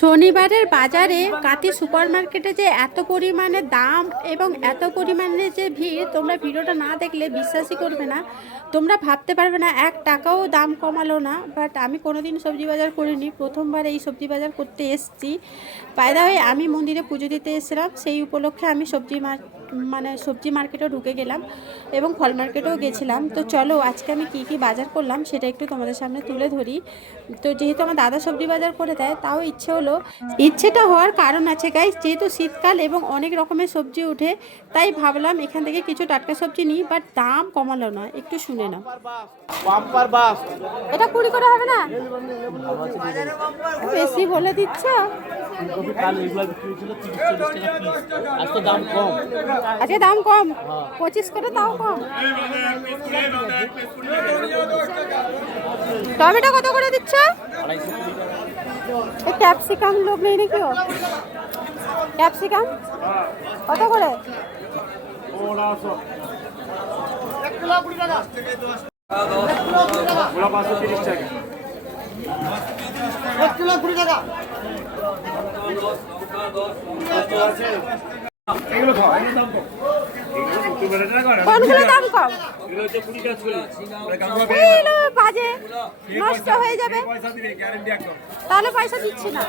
শনিবারের বাজারে কাতি সুপার মার্কেটে যে এত পরিমাণে দাম এবং এত পরিমাণে যে ভিড়, তোমরা ভিডিওটা না দেখলে বিশ্বাসই করবে না। তোমরা ভাবতে পারবে না, এক টাকাও দাম কমালো না। বাট আমি কোনোদিন সবজি বাজার করিনি, প্রথমবার এই সবজি বাজার করতে এসেছি। পায়দা হয়ে আমি মন্দিরে পুজো দিতে এসেছিলাম, সেই উপলক্ষে আমি সবজি মানে সবজি মার্কেটেও ঢুকে গেলাম এবং ফল মার্কেটেও গেছিলাম। তো চলো, আজকে আমি কী কী বাজার করলাম সেটা একটু তোমাদের সামনে তুলে ধরি। তো যেহেতু আমার দাদা সবজি বাজার করে দেয়, তাও ইচ্ছে হলো ইচ্ছেটা হওয়ার কারণ আছে গাইস যেহেতু শীতকাল এবং অনেক রকমের সবজি উঠে তাই ভাবলাম এখান থেকে কিছু টাটকা সবজি নিই বাট দাম কমালো না একটু শুনে নাও। এটা কুড়ি করে হবে না? বেশি বলে দিচ্ছ? আজকে দাম কম। পঁচিশ করে তাও কম। টমেটো কত করে দিচ্ছ? ক্যাপসিকাম লোক নেই নাকি ও? ক্যাপসিকাম? কত করে? এগুলো খাও এগুলো দাম কম এগুলো সত্তর করে টাকা করে কোনগুলো দাম কম? বাজে। নষ্ট হয়ে যাবে। তাহলে পয়সা দিচ্ছি না।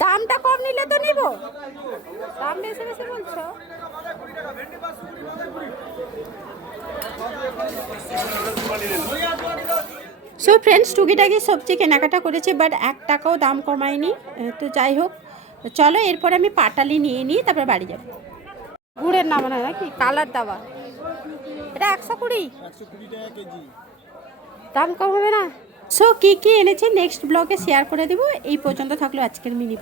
দামটা কম নিলে তো নিব। দাম বেশি বেশি বলছো। সো ফ্রেন্ডস টুকিটাকি সবজি কেনাকাটা করেছি বাট এক টাকাও দাম কমায়নি। তো যাই হোক, চলো, এরপর আমি পাটালি নিয়ে নিই, তারপর বাড়ি যাব। গুড়ের নাম না নাকি? কালার দাবা। এটা একশো কুড়ি? দাম কম হবে না? সো কী কী এনেছি নেক্সট ব্লগে শেয়ার করে দেবো। এই পর্যন্ত থাকল আজকের মিনি